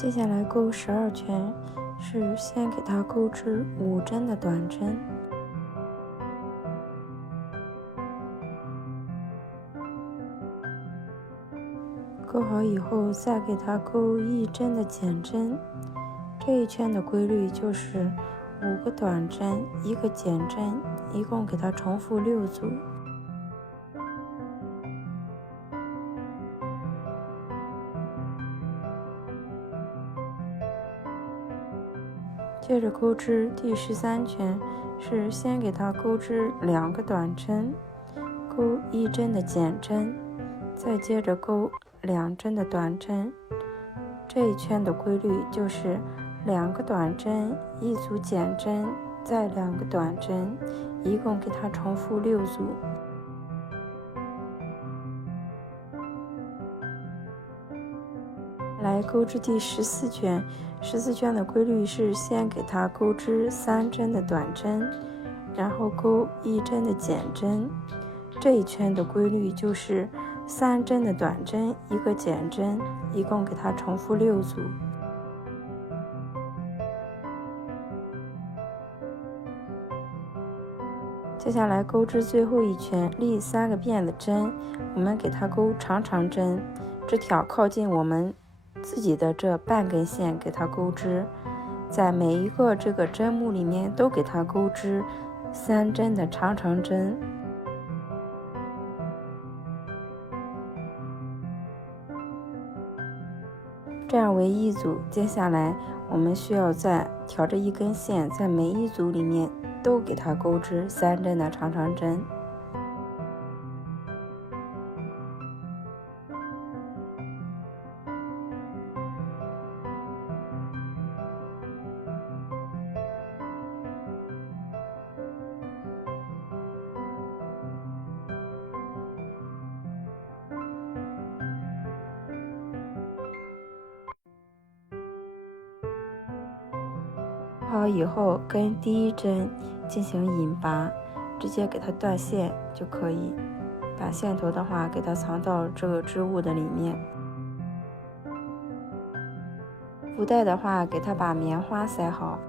接下来钩12圈，是先给它钩织5针的短针，钩好以后再给它钩1针的减针。这一圈的规律就是5个短针1个减针，一共给它重复6组。接着钩织第13圈，是先给它钩织2个短针，钩1针的减针，再接着钩2针的短针。这一圈的规律就是2个短针1组减针，再2个短针，一共给它重复6组。来钩织第14圈，14圈的规律是先给它钩织3针的短针，然后钩1针的减针。这一圈的规律就是3针的短针1个减针，一共给它重复6组。接下来钩织最后一圈，立3个辫子针，我们给它钩长长针，枝条靠近我们自己的这半根线给它钩织，在每一个这个针目里面都给它钩织3针的长长针。这样为一组。接下来我们需要再挑着一根线，在每一组里面都给它钩织3针的长长针。好以后，跟第一针进行引拔，直接给它断线就可以。把线头的话给它藏到这个织物的里面。布带的话，给它把棉花塞好。